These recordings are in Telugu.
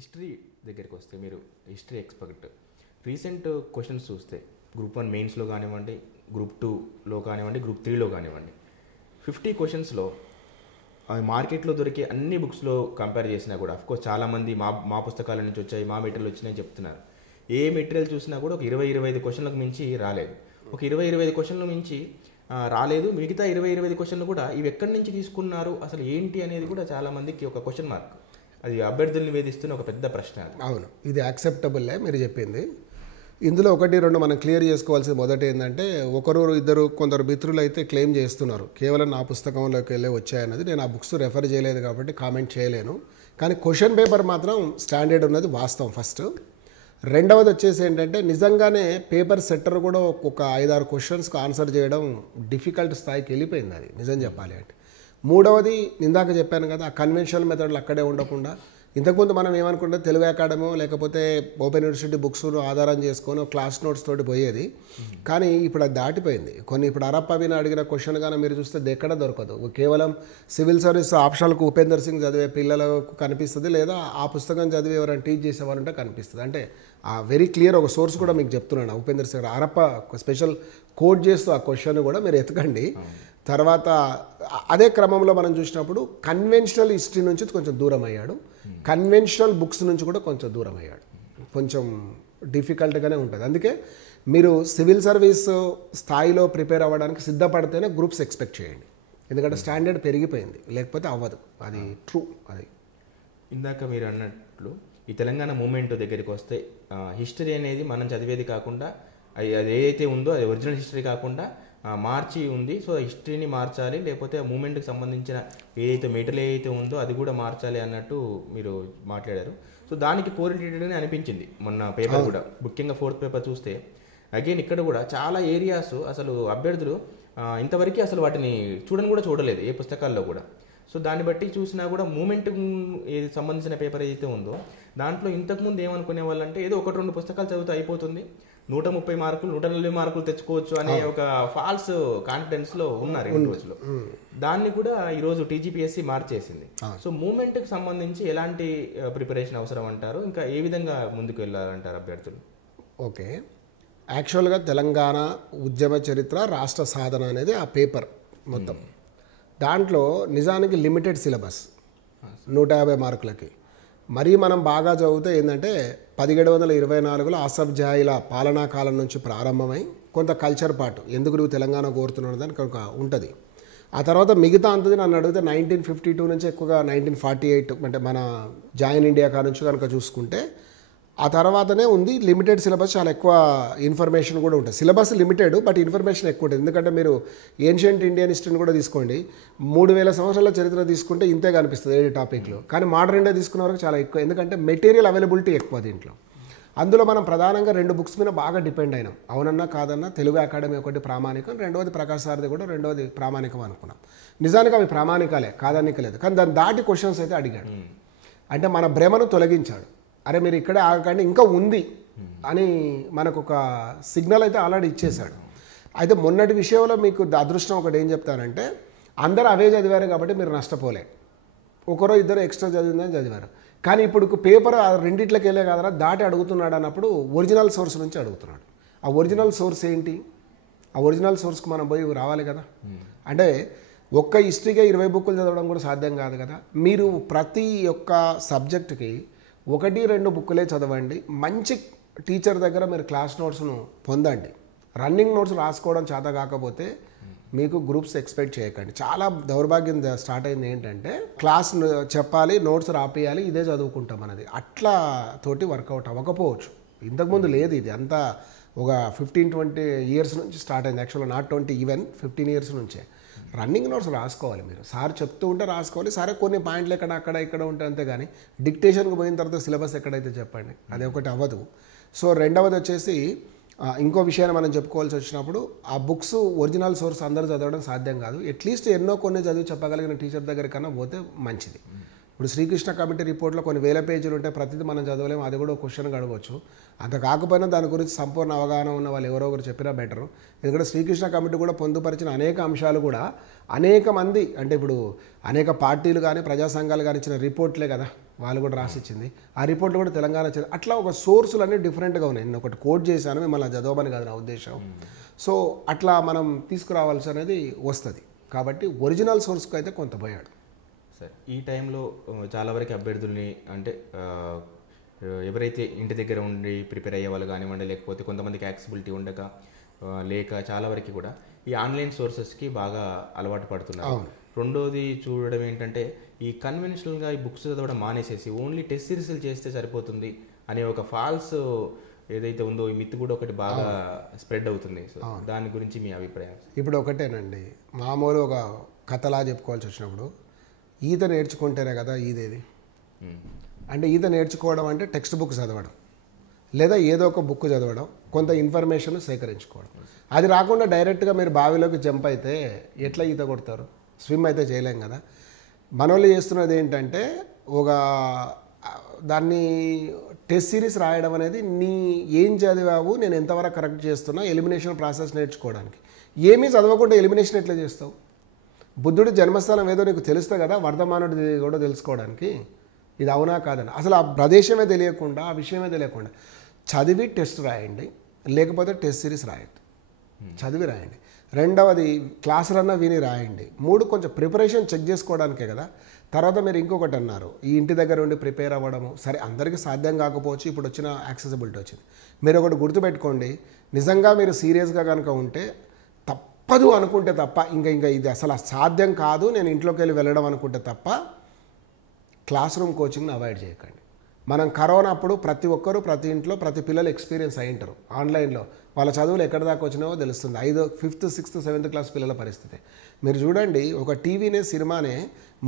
హిస్టరీ దగ్గరికి వస్తే మీరు హిస్టరీ ఎక్స్పర్ట్, రీసెంట్ క్వశ్చన్స్ చూస్తే గ్రూప్ 1 మెయిన్స్లో కానివ్వండి, గ్రూప్ 2లో కానివ్వండి, గ్రూప్ 3లో కానివ్వండి, 50 క్వశ్చన్స్లో మార్కెట్లో దొరికే అన్ని బుక్స్లో కంపేర్ చేసినా కూడా అఫ్కోర్స్ చాలామంది మా పుస్తకాల నుంచి వచ్చాయి, మా మెటీరియల్ వచ్చినాయని చెప్తున్నారు. ఏ మెటీరియల్ చూసినా కూడా ఒక 20-25 క్వశ్చన్లకు మించి రాలేదు. ఒక 20-25 క్వశ్చన్ల మించి రాలేదు. మిగతా 20-25 క్వశ్చన్లు కూడా ఇవి ఎక్కడి నుంచి తీసుకున్నారు, అసలు ఏంటి అనేది కూడా చాలామందికి ఒక క్వశ్చన్ మార్క్. అది అభ్యర్థుల్ని వేధిస్తున్న ఒక పెద్ద ప్రశ్న. అవును, ఇది యాక్సెప్టబుల్లే మీరు చెప్పింది. ఇందులో 1-2 మనం క్లియర్ చేసుకోవాల్సింది. మొదటి ఏంటంటే, కొందరు మిత్రులు అయితే క్లెయిమ్ చేస్తున్నారు కేవలం నా పుస్తకంలోకి వెళ్ళి వచ్చాయన్నది. నేను ఆ బుక్స్ రెఫర్ చేయలేదు కాబట్టి కామెంట్ చేయలేను. కానీ క్వశ్చన్ పేపర్ మాత్రం స్టాండర్డ్ ఉన్నది వాస్తవం ఫస్ట్. రెండవది వచ్చేసి ఏంటంటే, నిజంగానే పేపర్ సెట్టర్ కూడా ఒక 5-6 క్వశ్చన్స్కి ఆన్సర్ చేయడం డిఫికల్ట్ స్థాయికి వెళ్ళిపోయింది అది నిజం చెప్పాలి అంటే. మూడవది ఇందాక చెప్పాను కదా, ఆ కన్వెన్షనల్ మెథడ్లు అక్కడే ఉండకుండా, ఇంతకుముందు మనం ఏమనుకుంటే తెలుగు అకాడమీ లేకపోతే ఓపెన్ యూనివర్సిటీ బుక్స్ ఆధారం చేసుకొని క్లాస్ నోట్స్ తోటి పోయేది. కానీ ఇప్పుడు అది దాటిపోయింది. ఇప్పుడు అరప్పవిని అడిగిన క్వశ్చన్ కానీ మీరు చూస్తే ఎక్కడ దొరకదు. కేవలం సివిల్ సర్వీస్ ఆప్షనల్కు ఉపేందర్ సింగ్ చదివే పిల్లలకు కనిపిస్తుంది, లేదా ఆ పుస్తకం చదివి ఎవరైనా టీచ్ చేసేవాళ్ళంటే కనిపిస్తుంది. అంటే ఆ వెరీ క్లియర్ ఒక సోర్స్ కూడా మీకు చెప్తున్నాను, ఉపేందర్ సింగ్ అరప్ప స్పెషల్ కోడ్ చేస్తూ ఆ క్వశ్చన్ కూడా మీరు ఎతకండి. తర్వాత అదే క్రమంలో మనం చూసినప్పుడు కన్వెన్షనల్ హిస్టరీ నుంచి కొంచెం దూరం అయ్యాడు, కన్వెన్షనల్ బుక్స్ నుంచి కూడా కొంచెం దూరం అయ్యాడు. కొంచెం డిఫికల్ట్గానే ఉంటుంది. అందుకే మీరు సివిల్ సర్వీస్ స్థాయిలో ప్రిపేర్ అవ్వడానికి సిద్ధపడితేనే గ్రూప్స్ ఎక్స్పెక్ట్ చేయండి. ఎందుకంటే స్టాండర్డ్ పెరిగిపోయింది, లేకపోతే అవ్వదు. అది ట్రూ. అది ఇందాక మీరు అన్నట్లు ఈ తెలంగాణ మూమెంట్ దగ్గరికి వస్తే హిస్టరీ అనేది మనం చదివేది కాకుండా అది ఏదైతే ఉందో అది ఒరిజినల్ హిస్టరీ కాకుండా మార్చి ఉంది. సో హిస్టరీని మార్చాలి, లేకపోతే మూమెంట్కి సంబంధించిన ఏదైతే మెటీరియల్ ఏదైతే ఉందో అది కూడా మార్చాలి అన్నట్టు మీరు మాట్లాడారు. సో దానికి కోరిలేటెడ్గానే అనిపించింది మొన్న పేపర్ కూడా. ముఖ్యంగా 4th పేపర్ చూస్తే అగైన్ ఇక్కడ కూడా చాలా ఏరియాస్ అసలు అభ్యర్థులు ఇంతవరకు అసలు వాటిని చూడలేదు ఏ పుస్తకాల్లో కూడా. సో దాన్ని బట్టి చూసినా కూడా మూమెంట్ సంబంధించిన పేపర్ ఏదైతే ఉందో దాంట్లో ఇంతకుముందు ఏమనుకునే వాళ్ళంటే ఏదో 1-2 పుస్తకాలు చదివితే అయిపోతుంది, 130 మార్కులు 140 మార్కులు తెచ్చుకోవచ్చు అనే ఒక ఫాల్స్ కాన్ఫిడెన్స్లో ఉన్నారు ఈ రోజులో. దాన్ని కూడా ఈరోజు టీజీపీఎస్సీ మార్చేసింది. సో మూమెంట్కి సంబంధించి ఎలాంటి ప్రిపరేషన్ అవసరం అంటారు, ఇంకా ఏ విధంగా ముందుకు వెళ్ళాలంటారు అభ్యర్థులు? ఓకే, యాక్చువల్గా తెలంగాణ ఉద్యమ చరిత్ర రాష్ట్ర సాధన అనేది ఆ పేపర్ మొత్తం. దాంట్లో నిజానికి లిమిటెడ్ సిలబస్ 150 మార్కులకి. మరీ మనం బాగా చదివితే ఏంటంటే 1724లో ఆసఫ్ జాయిల పాలనా కాలం నుంచి ప్రారంభమై కొంత కల్చర్ పాటు ఎందుకు నువ్వు తెలంగాణ కోరుతున్నాడు దానికి ఒక ఉంటుంది. ఆ తర్వాత మిగతా అంతది నన్ను అడిగితే 1952 నుంచి ఎక్కువగా 1948 అంటే మన జాయిన్ ఇండియా కా నుంచి కనుక చూసుకుంటే ఆ తర్వాతనే ఉంది లిమిటెడ్ సిలబస్. చాలా ఎక్కువ ఇన్ఫర్మేషన్ కూడా ఉంటుంది. సిలబస్ లిమిటెడ్ బట్ ఇన్ఫర్మేషన్ ఎక్కువ ఉంటుంది. ఎందుకంటే మీరు ఏన్షియంట్ ఇండియన్ హిస్టరీని కూడా తీసుకోండి, 3000 సంవత్సరాల చరిత్ర తీసుకుంటే ఇంతే కనిపిస్తుంది 7 టాపిక్లు. కానీ మోడర్న్ ఇండియా తీసుకున్న వరకు చాలా ఎక్కువ, ఎందుకంటే మెటీరియల్ అవైలబిలిటీ ఎక్కువ దీంట్లో. అందులో మనం ప్రధానంగా 2 బుక్స్ మీద బాగా డిపెండ్ అయినాం. అవునన్నా కాదన్నా తెలుగు అకాడమీ ఒకటి ప్రామాణికం, రెండవది ప్రకాష్ సారథి కూడా రెండవది ప్రామాణికం అనుకున్నాం. నిజానికి అవి ప్రామాణికాలే, కాదనికలేదు. కానీ దాన్ని దాటి క్వశ్చన్స్ అయితే అడిగాడు. అంటే మన భ్రమను తొలగించాడు. అరే మీరు ఇక్కడే ఆగకండి, ఇంకా ఉంది అని మనకు ఒక సిగ్నల్ అయితే ఆల్రెడీ ఇచ్చేశాడు. అయితే మొన్నటి విషయంలో మీకు అదృష్టం ఒకటి ఏం చెప్తానంటే, అందరూ అవే చదివారు కాబట్టి మీరు నష్టపోలే. ఒకరో ఇద్దరు ఎక్స్ట్రా చదివిందని చదివారు. కానీ ఇప్పుడు పేపర్ రెండిట్లకి వెళ్ళే కదరా దాటి అడుగుతున్నాడు అన్నప్పుడు ఒరిజినల్ సోర్స్ నుంచి అడుగుతున్నాడు. ఆ ఒరిజినల్ సోర్స్ ఏంటి? ఆ ఒరిజినల్ సోర్స్కి మనం పోయి రావాలి కదా. అంటే ఒక్క హిస్టరీగా 20 బుక్కులు చదవడం కూడా సాధ్యం కాదు కదా. మీరు ప్రతి ఒక్క సబ్జెక్టుకి 1-2 బుక్కులే చదవండి. మంచి టీచర్ దగ్గర మీరు క్లాస్ నోట్స్ను పొందండి. రన్నింగ్ నోట్స్ రాసుకోవడం చేత కాకపోతే మీకు గ్రూప్స్ ఎక్స్పెక్ట్ చేయకండి. చాలా దౌర్భాగ్యం స్టార్ట్ అయింది ఏంటంటే, క్లాస్ చెప్పాలి, నోట్స్ రాపియాలి, ఇదే చదువుకుంటాం అనేది. అట్లా తోటి వర్కౌట్ అవ్వకపోవచ్చు. ఇంతకుముందు లేదు, ఇది అంతా ఒక 15-20 ఇయర్స్ నుంచి స్టార్ట్ అయింది. యాక్చువల్గా నాట్ 20, ఈవెన్ 15 ఇయర్స్ నుంచే రన్నింగ్ నోట్స్ రాసుకోవాలి. మీరు సార్ చెప్తూ ఉంటే రాసుకోవాలి. సరే కొన్ని పాయింట్లు అక్కడ ఉంటాయి అంతే. కానీ డిక్టేషన్కి పోయిన తర్వాత సిలబస్ ఎక్కడైతే చెప్పండి, అది ఒకటి అవ్వదు. సో రెండవది వచ్చేసి ఇంకో విషయాన్ని మనం చెప్పుకోవాల్సి వచ్చినప్పుడు, ఆ బుక్స్ ఒరిజినల్ సోర్స్ అందరూ చదవడం సాధ్యం కాదు. అట్లీస్ట్ ఎన్నో కొన్ని చదివి చెప్పగలిగిన టీచర్ దగ్గర కన్నా పోతే మంచిది. ఇప్పుడు శ్రీకృష్ణ కమిటీ రిపోర్ట్లో కొన్ని వేల పేజీలు ఉంటే ప్రతిదీ మనం చదవలేము, అది కూడా క్వశ్చన్ అడగవచ్చు. అంత కాకపోయినా దాని గురించి సంపూర్ణ అవగాహన ఉన్న వాళ్ళు ఎవరో ఒకరు చెప్పినా బెటరు. ఎందుకంటే శ్రీకృష్ణ కమిటీ కూడా పొందుపరిచిన అనేక అంశాలు కూడా అనేక మంది, అంటే ఇప్పుడు అనేక పార్టీలు కానీ ప్రజా సంఘాలు కానీ ఇచ్చిన రిపోర్ట్లే కదా వాళ్ళు కూడా రాసిచ్చింది. ఆ రిపోర్ట్లు కూడా తెలంగాణ అట్లా ఒక సోర్సులు అన్నీ డిఫరెంట్గా ఉన్నాయి. నేను ఒకటి కోట్ చేశాను, మిమ్మల్ని చదవమని కాదు నా ఉద్దేశం. సో అట్లా మనం తీసుకురావాల్సి అనేది వస్తుంది. కాబట్టి ఒరిజినల్ సోర్స్కి అయితే కొంత పోయాడు సార్. ఈ టైంలో చాలా వరకు అభ్యర్థుల్ని అంటే ఎవరైతే ఇంటి దగ్గర ఉండి ప్రిపేర్ అయ్యే వాళ్ళు కానివ్వండి, లేకపోతే కొంతమందికి యాక్సెసిబిలిటీ ఉండక లేక చాలా వరకు కూడా ఈ ఆన్లైన్ సోర్సెస్కి బాగా అలవాటు పడుతున్నారు. రెండోది చూడడం ఏంటంటే ఈ కన్వెన్షనల్గా ఈ బుక్స్ చదవడం మానేసేసి ఓన్లీ టెస్ట్ సిరీస్లు చేస్తే సరిపోతుంది అనే ఒక ఫాల్స్ ఏదైతే ఉందో ఈ మిత్ కూడా ఒకటి బాగా స్ప్రెడ్ అవుతుంది. సో దాని గురించి మీ అభిప్రాయం? ఇప్పుడు ఒకటేనండి, మామూలు ఒక కథలా చెప్పుకోవాల్సి వచ్చినప్పుడు ఈత నేర్చుకుంటేనే కదా ఈదేది. అంటే ఈత నేర్చుకోవడం అంటే టెక్స్ట్ బుక్ చదవడం లేదా ఏదో ఒక బుక్ చదవడం, కొంత ఇన్ఫర్మేషన్ సేకరించుకోవడం. అది రాకుండా డైరెక్ట్గా మీరు బావిలోకి జంప్ అయితే ఎట్లా ఈత కొడతారు? స్విమ్ అయితే చేయలేం కదా. మనోళ్ళు చేస్తున్నది ఏంటంటే ఒక దాన్ని టెస్ట్ సిరీస్ రాయడం అనేది నీ ఏం చదివావు, నేను ఎంతవరకు కరెక్ట్ చేస్తున్నా, ఎలిమినేషన్ ప్రాసెస్ నేర్చుకోవడానికి. ఏమీ చదవకుండా ఎలిమినేషన్ ఎట్లా చేస్తావు? బుద్ధుడి జన్మస్థానం ఏదో నీకు తెలుస్తా కదా, వర్ధమానుడి కూడా తెలుసుకోవడానికి. ఇది అవునా కాదని అసలు ఆ ప్రదేశమే తెలియకుండా, ఆ విషయమే తెలియకుండా చదివి టెస్ట్ రాయండి, లేకపోతే టెస్ట్ సిరీస్ రాయండి. చదివి రాయండి. రెండవది క్లాసులన్నా విని రాయండి. మూడు కొంచెం ప్రిపరేషన్ చెక్ చేసుకోవడానికే కదా. తర్వాత మీరు ఇంకొకటి అన్నారు, ఈ ఇంటి దగ్గర ఉండి ప్రిపేర్ అవ్వడము. సరే అందరికీ సాధ్యం కాకపోవచ్చు, ఇప్పుడు వచ్చిన యాక్సెసిబిలిటీ వచ్చింది. మీరు ఒకటి గుర్తుపెట్టుకోండి, నిజంగా మీరు సీరియస్గా కనుక ఉంటే తప్పదు అనుకుంటే తప్ప, ఇంకా ఇది అసలు సాధ్యం కాదు నేను ఇంట్లోకి వెళ్ళడం అనుకుంటే తప్ప క్లాస్ రూమ్ కోచింగ్ని అవాయిడ్ చేయకండి. మనం కరోనా అప్పుడు ప్రతి ఒక్కరూ ప్రతి ఇంట్లో ప్రతి పిల్లలు ఎక్స్పీరియన్స్ అయి ఉంటారు. ఆన్లైన్లో వాళ్ళ చదువులు ఎక్కడి దాకా వచ్చినావో తెలుస్తుంది. 5th, 5th, 6th, 7th class పిల్లల పరిస్థితి మీరు చూడండి. ఒక టీవీనే సినిమానే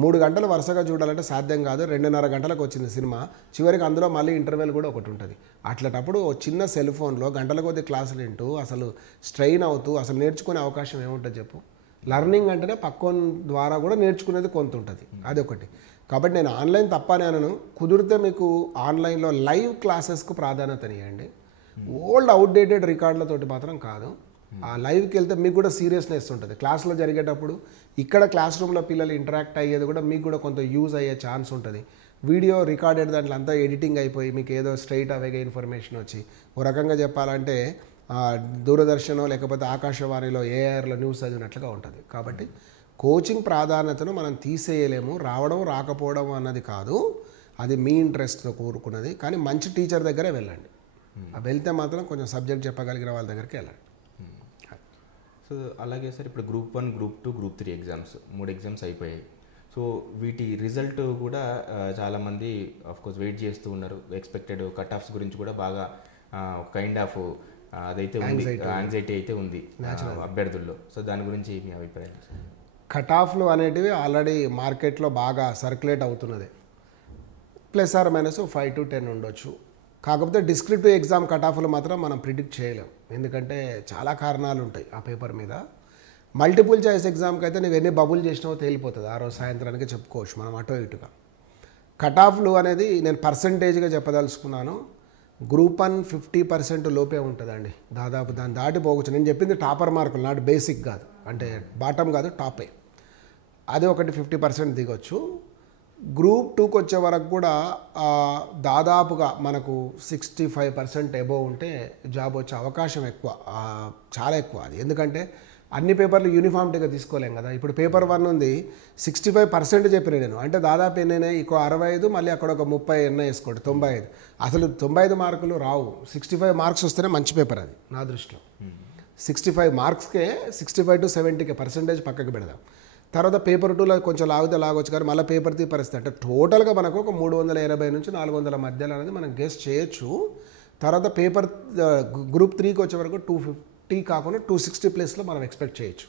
3 గంటలు వరుసగా చూడాలంటే సాధ్యం కాదు. 2.5 గంటలకు వచ్చింది సినిమా, చివరికి అందులో మళ్ళీ ఇంటర్వెల్ కూడా ఒకటి ఉంటుంది. అట్లాంటప్పుడు చిన్న సెల్ ఫోన్లో గంటల కొద్ది క్లాసులు వింటూ అసలు స్ట్రెయిన్ అవుతూ అసలు నేర్చుకునే అవకాశం ఏముంటుంది చెప్పు? లర్నింగ్ అంటేనే పక్కన ద్వారా కూడా నేర్చుకునేది కొంత ఉంటుంది, అదొకటి. కాబట్టి నేను ఆన్లైన్ తప్పని అనను. కుదిరితే మీకు ఆన్లైన్లో లైవ్ క్లాసెస్కు ప్రాధాన్యత ఇవ్వండి. ఓల్డ్ అవుట్డేటెడ్ రికార్డులతోటి మాత్రం కాదు. ఆ లైవ్కి వెళ్తే మీకు కూడా సీరియస్నెస్ ఉంటుంది. క్లాస్లో జరిగేటప్పుడు ఇక్కడ క్లాస్ రూమ్లో పిల్లలు ఇంటరాక్ట్ అయ్యేది కూడా మీకు కూడా కొంత యూజ్ అయ్యే ఛాన్స్ ఉంటుంది. వీడియో రికార్డెడ్ దాంట్లో అంతా ఎడిటింగ్ అయిపోయి మీకు ఏదో స్ట్రైట్ అవేగా ఇన్ఫర్మేషన్ వచ్చి, ఓ రకంగా చెప్పాలంటే దూరదర్శనో లేకపోతే ఆకాశవాణిలో ఏఆర్లో న్యూస్ చదివినట్లుగా ఉంటుంది. కాబట్టి కోచింగ్ ప్రాధాన్యతను మనం తీసేయలేము. రావడం రాకపోవడం అన్నది కాదు, అది మీ ఇంట్రెస్ట్తో కూరుకున్నది. కానీ మంచి టీచర్ దగ్గరే వెళ్ళండి. వెళ్తే మాత్రం కొంచెం సబ్జెక్ట్ చెప్పగలిగిన వాళ్ళ దగ్గరికి వెళ్ళండి. సో అలాగే సార్, ఇప్పుడు Group 1, Group 2, Group 3 exams 3 exams అయిపోయాయి. సో వీటి రిజల్ట్ కూడా చాలామంది ఆఫ్కోర్స్ వెయిట్ చేస్తూ ఉన్నారు. ఎక్స్పెక్టెడ్ కట్ ఆఫ్స్ గురించి కూడా బాగా కైండ్ ఆఫ్ అదైతే ఉంది, యాంగ్జైటీ అయితే ఉంది అభ్యర్థుల్లో. సో దాని గురించి మీ అభిప్రాయం? కట్ ఆఫ్లు అనేటివి ఆల్రెడీ మార్కెట్లో బాగా సర్క్యులేట్ అవుతున్నది. +/- 5 to 10 ఉండొచ్చు. కాకపోతే డిస్క్రిప్టివ్ ఎగ్జామ్ కట్ ఆఫ్లు మాత్రం మనం ప్రిడిక్ట్ చేయలేం, ఎందుకంటే చాలా కారణాలు ఉంటాయి ఆ పేపర్ మీద. మల్టిపుల్ చాయిస్ ఎగ్జామ్కి అయితే నువ్వు ఎన్ని బబుల్ చేసినావో తేలిపోతుంది ఆ రోజు సాయంత్రానికి చెప్పుకోవచ్చు మనం అటో ఇటుగా. కట్ ఆఫ్లు అనేది నేను పర్సంటేజ్గా చెప్పదలుచుకున్నాను. Group 1 50% లోపే ఉంటుందండి దాదాపు. దాన్ని దాటిపోవచ్చు. నేను చెప్పింది టాపర్ మార్కులు, నాట్ బేసిక్ కాదు, అంటే బాటమ్ కాదు, టాపే. అది ఒకటి 50% దిగొచ్చు. Group 2కి వచ్చే వరకు కూడా దాదాపుగా మనకు 65% అబోవ్ ఉంటే జాబ్ వచ్చే అవకాశం ఎక్కువ, చాలా ఎక్కువ అది. ఎందుకంటే అన్ని పేపర్లు యూనిఫామ్టీగా తీసుకోలేం కదా. ఇప్పుడు పేపర్ 1 ఉంది, 65% చెప్పిన నేను, అంటే దాదాపు ఎన్నైనా ఇంకో 65, మళ్ళీ అక్కడ ఒక 30 ఎన్నో వేసుకోండి, 95. అసలు 95 మార్కులు రావు. 65 మార్క్స్ వస్తేనే మంచి పేపర్ అది నా దృష్టిలో. 65 మార్క్స్కే 65 to 70% పక్కకి పెడదాం. తర్వాత పేపర్ 2లో కొంచెం లాగితే లాగొచ్చు, కానీ మళ్ళీ పేపర్ 3 పరిస్థితి అంటే టోటల్గా మనకు ఒక 380 నుంచి 400 మధ్యలో అనేది మనం గెస్ చేయొచ్చు. తర్వాత పేపర్ Group 3కి వచ్చే వరకు 250 కాకుండా 260+ మనం ఎక్స్పెక్ట్ చేయొచ్చు,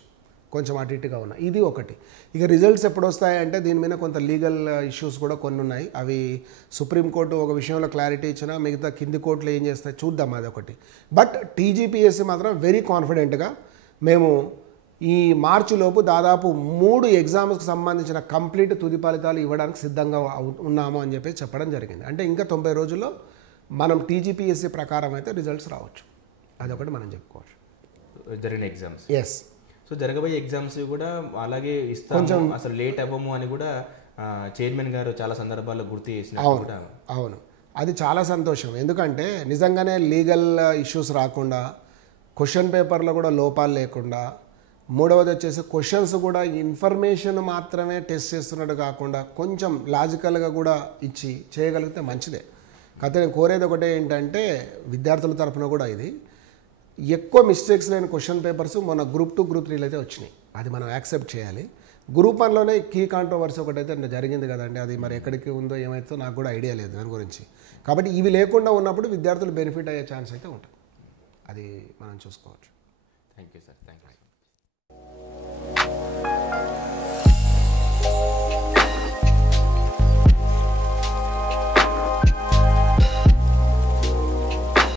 కొంచెం అటు ఇటుగా ఉన్నాయి. ఇది ఒకటి. ఇక రిజల్ట్స్ ఎప్పుడు వస్తాయంటే దీని మీద కొంత లీగల్ ఇష్యూస్ కూడా కొన్ని ఉన్నాయి. అవి సుప్రీంకోర్టు ఒక విషయంలో క్లారిటీ ఇచ్చినా మిగతా కింది కోర్టులు ఏం చేస్తాయి చూద్దాం, అది ఒకటి. బట్ టీజీపీఎస్సీ మాత్రం వెరీ కాన్ఫిడెంట్గా మేము ఈ మార్చి లోపు దాదాపు 3 ఎగ్జామ్స్కి సంబంధించిన కంప్లీట్ తుది ఫలితాలు ఇవ్వడానికి సిద్ధంగా ఉన్నాము అని చెప్పి చెప్పడం జరిగింది. అంటే ఇంకా 90 రోజుల్లో మనం టీజీపీఎస్సీ ప్రకారం అయితే రిజల్ట్స్ రావచ్చు. అదొకటి మనం చెప్పుకోవచ్చు. జరిగిన ఎగ్జామ్స్ ఎస్. సో జరగబోయే ఎగ్జామ్స్ కూడా అలాగే ఇస్తాము, అసలు లేట్ అవ్వము అని కూడా చైర్మన్ గారు చాలా సందర్భాల్లో గుర్తు చేసినట్టు కూడా. అవును, అది చాలా సంతోషం. ఎందుకంటే నిజంగానే లీగల్ ఇష్యూస్ రాకుండా, క్వశ్చన్ పేపర్లో కూడా లోపాలు లేకుండా, మూడవది వచ్చేసి క్వశ్చన్స్ కూడా ఇన్ఫర్మేషన్ మాత్రమే టెస్ట్ చేస్తున్నట్టు కాకుండా కొంచెం లాజికల్గా కూడా ఇచ్చి చేయగలిగితే మంచిదే. కాకపోతే నేను కోరేది ఒకటే ఏంటంటే విద్యార్థుల తరఫున కూడా ఇది ఎక్కువ మిస్టేక్స్ లేని క్వశ్చన్ పేపర్స్ మన గ్రూప్ 2 గ్రూప్ 3 అయితే వచ్చినాయి. అది మనం యాక్సెప్ట్ చేయాలి. గ్రూప్ 1లోనే కీ కాంట్రవర్సీ ఒకటైతే జరిగింది కదండి, అది మరి ఎక్కడికి ఉందో ఏమైతే నాకు కూడా ఐడియా లేదు దాని గురించి. కాబట్టి ఇవి లేకుండా ఉన్నప్పుడు విద్యార్థులు బెనిఫిట్ అయ్యే ఛాన్స్ అయితే ఉంటుంది. అది మనం చూసుకోవచ్చు. Thank you sir. Thank you.